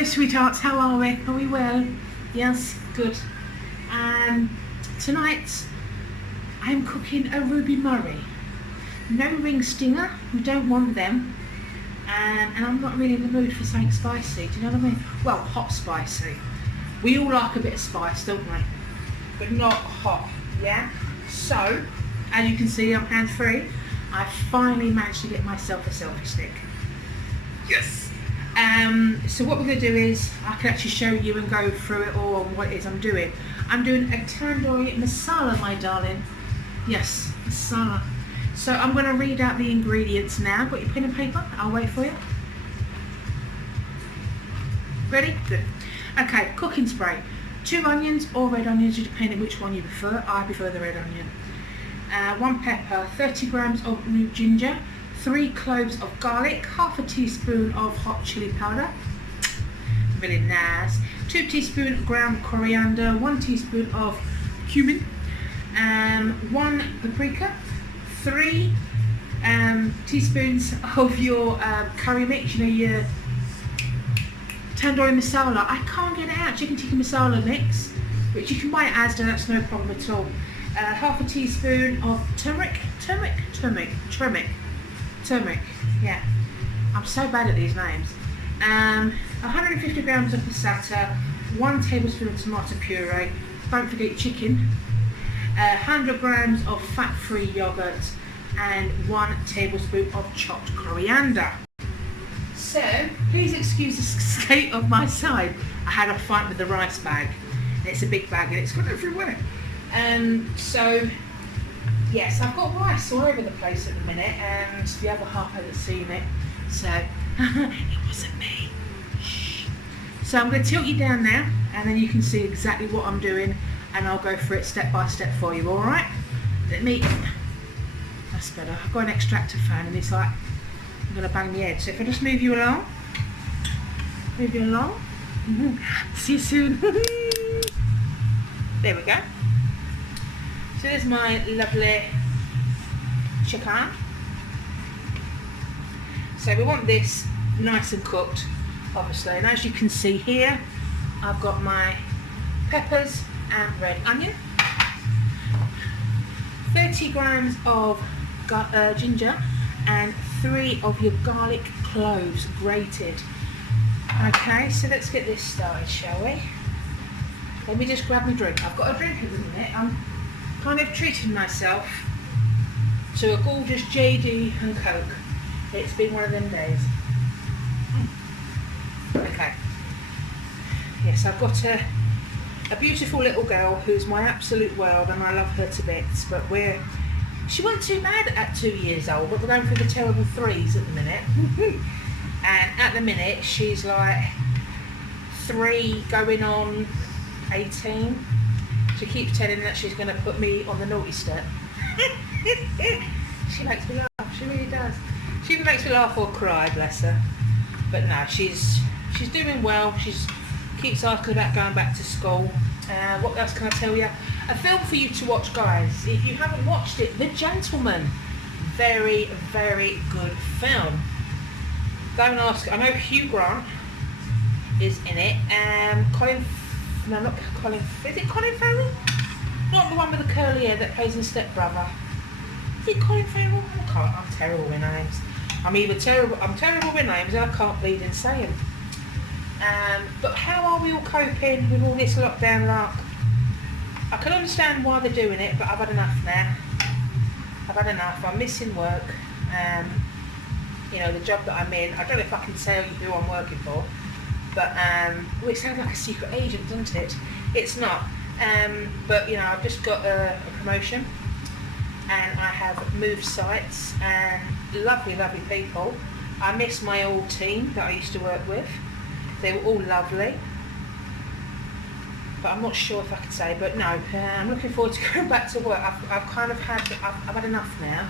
Hello sweethearts, how are we? Are we well? Yes, good. Tonight I'm cooking a Ruby Murray. No ring stinger, we don't want them. And I'm not really in the mood for something spicy, do you know what I mean? Well, hot spicy. We all like a bit of spice, don't we? But not hot, yeah? So, as you can see, I'm hands free. I finally managed to get myself a selfie stick. Yes! So what we're going to do is, I can actually show you and go through it all on what it is I'm doing. I'm doing a tandoori masala, my darling. Yes, masala. So I'm going to read out the ingredients now. Got your pen and paper? I'll wait for you. Ready? Good. Okay, cooking spray. 2 onions or red onions, depending which one you prefer. I prefer the red onion. 1 pepper, 30 grams of ginger, 3 cloves of garlic, half a teaspoon of hot chili powder, really nice, 2 teaspoons ground coriander, 1 teaspoon of cumin, 1 paprika, 3 teaspoons of your curry mix, you know, your tandoori masala. I can't get it out, chicken tikka masala mix, which you can buy at Asda, that's no problem at all. Half a teaspoon of turmeric, yeah, I'm so bad at these names. 150 grams of passata, 1 tablespoon of tomato puree, don't forget your chicken, 100 grams of fat-free yogurt, and 1 tablespoon of chopped coriander. So, please excuse the state of my side. I had a fight with the rice bag. It's a big bag and it's gone everywhere. So, yes, I've got rice all over the place at the minute, and the other half hasn't seen it, so it wasn't me. Shh. So I'm going to tilt you down now, and then you can see exactly what I'm doing, and I'll go through it step by step for you, alright? That's better. I've got an extractor fan, and it's like, I'm going to bang the head. So if I just move you along, see you soon. There we go. So there's my lovely chicken. So we want this nice and cooked, obviously. And as you can see here, I've got my peppers and red onion, 30 grams of ginger, and 3 of your garlic cloves grated. Okay, so let's get this started, shall we? Let me just grab my drink. I've got a drink at the minute. I'm kind of treating myself to a gorgeous JD and Coke. It's been one of them days. Okay. Yes, I've got a beautiful little girl who's my absolute world, and I love her to bits, but she wasn't too bad at 2 years old, but we're going through the terrible 3s at the minute. And at the minute she's like 3 going on 18. She keeps telling me that she's going to put me on the naughty step. She makes me laugh, she really does. She either makes me laugh or cry, bless her. But no, she's doing well. She keeps asking about going back to school. What else can I tell you? A film for you to watch, guys. If you haven't watched it, The Gentleman. Very, very good film. Don't ask. I know Hugh Grant is in it. Is it Colin Farrell? Not the one with the curly hair that plays in Step Brother. Is it Colin Farrell? I'm terrible with names. I'm terrible with names, and I can't bleed and say them. But how are we all coping with all this lockdown lark? I can understand why they're doing it, but I've had enough now. I've had enough. I'm missing work. You know, the job that I'm in, I don't know if I can tell you who I'm working for, but well, it sounds like a secret agent, doesn't it? It's not. But you know, I've just got a promotion, and I have moved sites, and lovely, lovely people. I miss my old team that I used to work with. They were all lovely, but I'm not sure if I could say. But no, I'm looking forward to going back to work. I've kind of had enough now.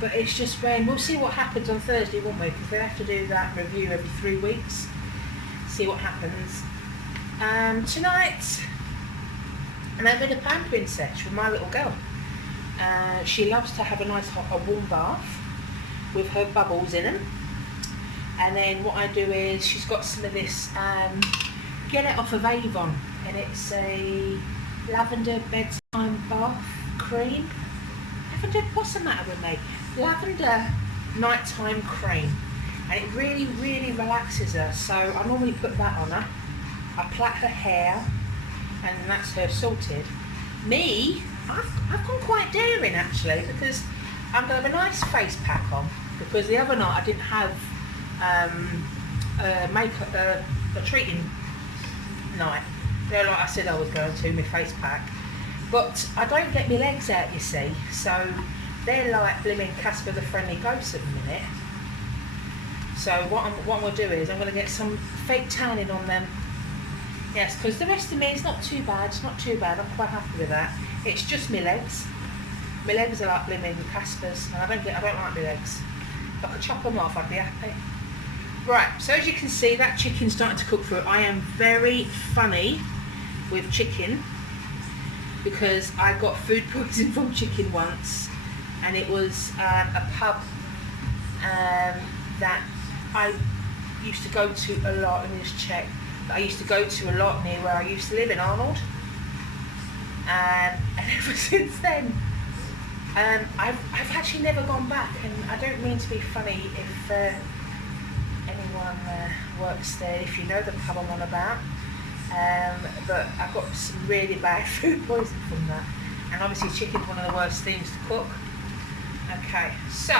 But it's just when we'll see what happens on Thursday, won't we? Because they have to do that review every 3 weeks. See what happens. Tonight, I'm having a pampering sesh with my little girl. She loves to have a nice hot, warm bath with her bubbles in them. And then what I do is, she's got some of this, get it off of Avon, and it's a lavender bedtime bath cream. Lavender, what's the matter with me? Lavender nighttime cream, and it really, really relaxes her. So I normally put that on her. I plait her hair, and that's her sorted. Me, I've gone quite daring actually, because I'm going to have a nice face pack on, because the other night I didn't have makeup, a treating night. Like I said I was going to, my face pack. But I don't get my legs out, you see, so they're like blimmin' Casper the Friendly Ghost at the minute. So what I'm going to do is I'm going to get some fake tanning on them. Yes, because the rest of me is not too bad. It's not too bad. I'm quite happy with that. It's just my legs. My legs are like blimmin' Caspers, and I don't like my legs. If I could chop them off, I'd be happy. Right, so as you can see, that chicken's starting to cook through. I am very funny with chicken, because I got food poisoning from chicken once, and it was a pub that I used to go to a lot. Let me just check. That I used to go to a lot near where I used to live in Arnold, and ever since then I've actually never gone back. And I don't mean to be funny if anyone works there, if you know the pub I'm on about, but I got some really bad food poisoning from that, and obviously chicken's one of the worst things to cook. Okay, so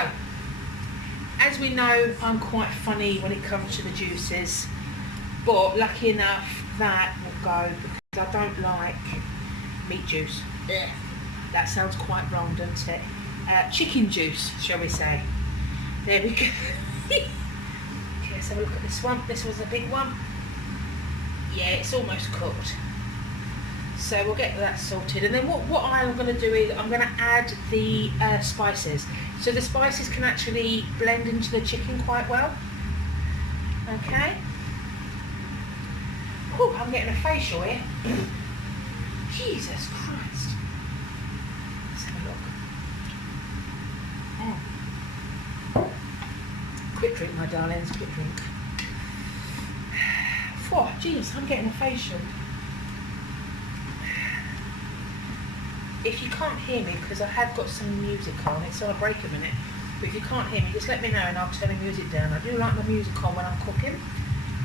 as we know, I'm quite funny when it comes to the juices, but lucky enough that will go, because I don't like meat juice. Ugh. That sounds quite wrong, doesn't it? Chicken juice, shall we say. There we go. Okay, let's have a look at this one. This was a big one. Yeah, it's almost cooked. So we'll get that sorted. And then what I'm going to do is I'm going to add the spices. So the spices can actually blend into the chicken quite well. Okay. Whew, I'm getting a facial here. Jesus Christ. Let's have a look. Quick drink, my darlings, quick drink. Oh, jeez, I'm getting a facial. If you can't hear me, because I have got some music on, it's on a break a minute, but if you can't hear me, just let me know and I'll turn the music down. I do like the music on when I'm cooking.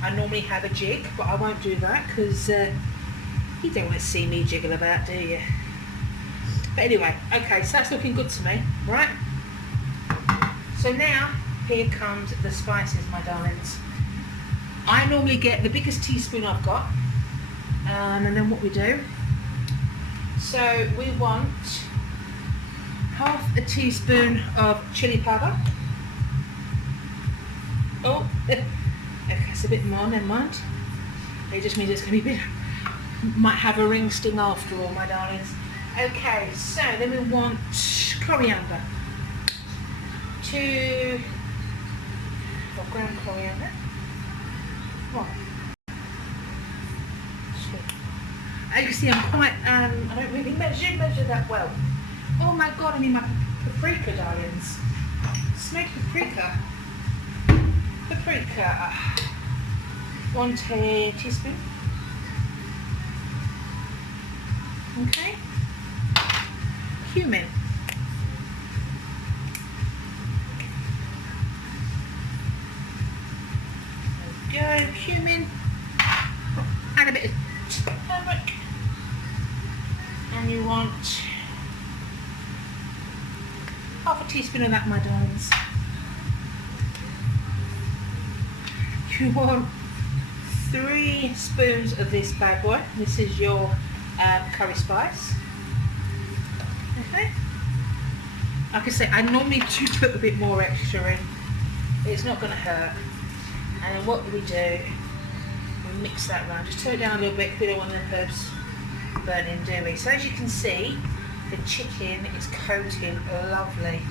I normally have a jig, but I won't do that, because you don't want to see me jiggle about, do you? But anyway, okay, so that's looking good to me, right? So now, here comes the spices, my darlings. I normally get the biggest teaspoon I've got, and then what we do, so we want half a teaspoon of chili powder. Oh, okay, it's a bit more, never mind. It just means it's going to be a bit, might have a ring sting after all, my darlings. Okay, so then we want coriander. 2 gram coriander. Right. As you can see, I'm quite, I don't really measure that well. Oh my god, I need my paprika, darlings. Smoked paprika. Paprika. 1 teaspoon. Okay. Cumin. There we go, cumin. Add a bit of turmeric. And you want half a teaspoon of that, my darlings. You want 3 spoons of this bad boy. This is your curry spice. Okay. Like I say, I normally do put a bit more extra in. It's not going to hurt. And then what we do, we mix that around. Just turn it down a little bit, we don't want the herbs burning, do we? So as you can see, the chicken is coating lovely.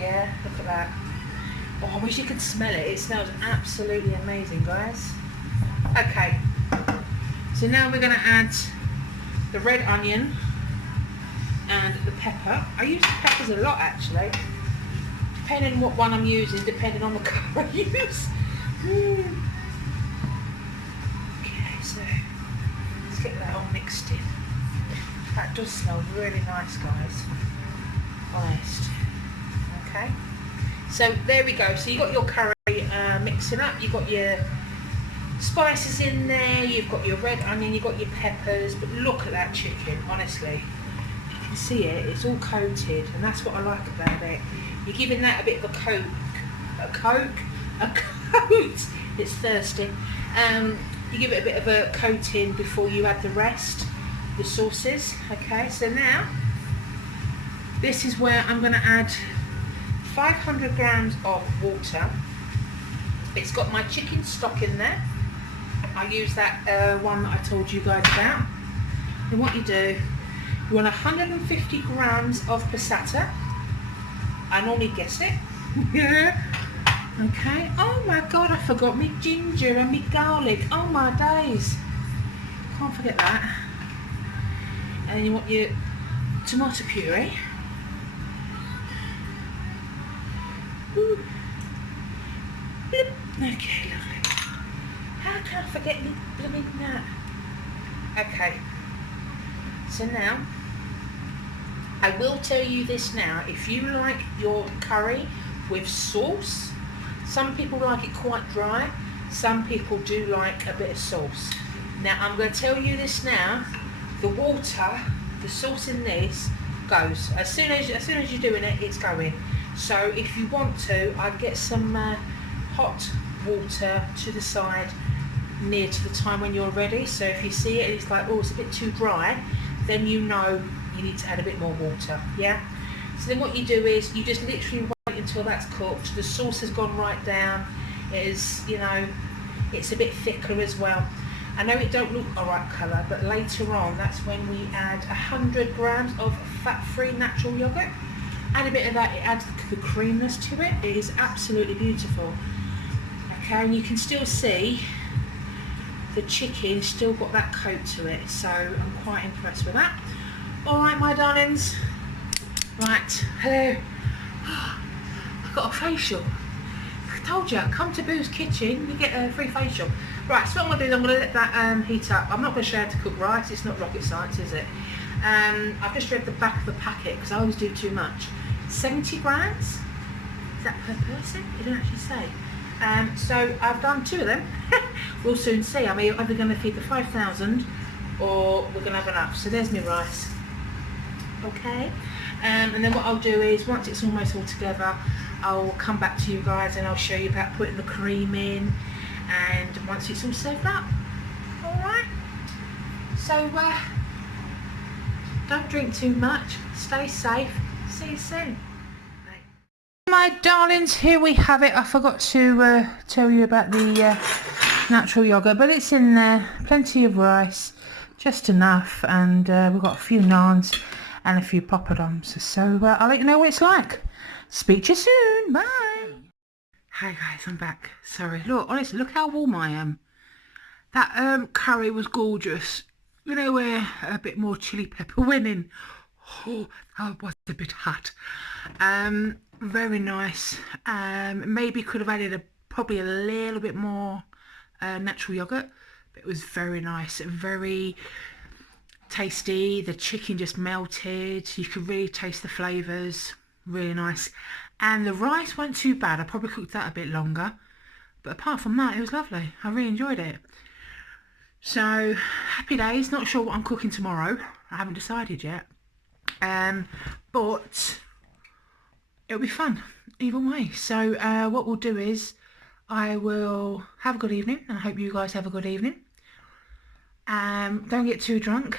Yeah, look at that. Oh, I wish you could smell it. It smells absolutely amazing, guys. Okay, so now we're going to add the red onion and the pepper. I use the peppers a lot, actually. depending on what one I'm using, depending on the colour I use. Okay, so let's get that all mixed in. That does smell really nice, guys. Honest. Okay. So there we go. So you got your curry mixing up. You got your spices in there. You've got your red onion. You've got your peppers. But look at that chicken. Honestly, you can see it. It's all coated, and that's what I like about it. You're giving that a bit of a coat. It's thirsty. You give it a bit of a coating before you add the rest, the sauces. Okay. So now this is where I'm going to add 500 grams of water. It's got my chicken stock in there. I use that one that I told you guys about. And what you do, you want 150 grams of passata. I normally guess it. Yeah. Okay. Oh my god, I forgot me ginger and me garlic. Oh my days. Can't forget that. And you want your tomato puree. Ooh. Okay, lovely. How can I forget me blooming that? Okay. So now, I will tell you this now. If you like your curry with sauce, some people like it quite dry. Some people do like a bit of sauce. Now, I'm going to tell you this now. The water, the sauce in this goes. As soon as you're doing it, it's going. So if you want to, I'd get some hot water to the side near to the time when you're ready. So if you see it and it's like, oh, it's a bit too dry, then you know you need to add a bit more water, yeah? So then what you do is you just literally wait until that's cooked. The sauce has gone right down. It is, you know, it's a bit thicker as well. I know it don't look a right colour, but later on, that's when we add 100 grams of fat-free natural yogurt. Add a bit of that, it adds the creaminess to it. It is absolutely beautiful. Okay, and you can still see the chicken still got that coat to it, so I'm quite impressed with that. Alright, my darlings. Right, hello. I've got a facial. I told you, come to Boo's Kitchen, you get a free facial. Right, so what I'm going to do is I'm going to let that heat up. I'm not going to show you how to cook rice, it's not rocket science, is it? I've just read the back of the packet because I always do too much. 70 grams? Is that per person? It didn't actually say. So I've done 2 of them. We'll soon see. I'm either going to feed the 5,000 or we're going to have enough. So there's my rice. Okay. And then what I'll do is once it's almost all together, I'll come back to you guys and I'll show you about putting the cream in. And once it's all served up. Alright. So don't drink too much. Stay safe. See you soon. Bye. My darlings, here we have it. I forgot to tell you about the natural yogurt, but it's in there. Plenty of rice, just enough, and we've got a few naans and a few poppadoms. So I'll let you know what it's like. Speak to you soon. Bye. Hi guys, I'm back. Sorry. Look, honestly, look how warm I am. That curry was gorgeous. You know where a bit more chili pepper went in. Oh, that was a bit hot. Very nice. Maybe could have added probably a little bit more natural yogurt, but it was very nice, very tasty. The chicken just melted. You could really taste the flavours. Really nice. And the rice wasn't too bad. I probably cooked that a bit longer, but apart from that, it was lovely. I really enjoyed it. So happy days. Not sure what I'm cooking tomorrow. I haven't decided yet. But it'll be fun either way. So what we'll do is I will have a good evening. I hope you guys have a good evening. Don't get too drunk.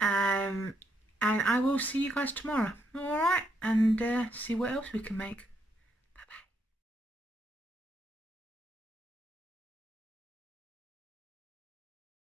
And I will see you guys tomorrow. Alright, and see what else we can make.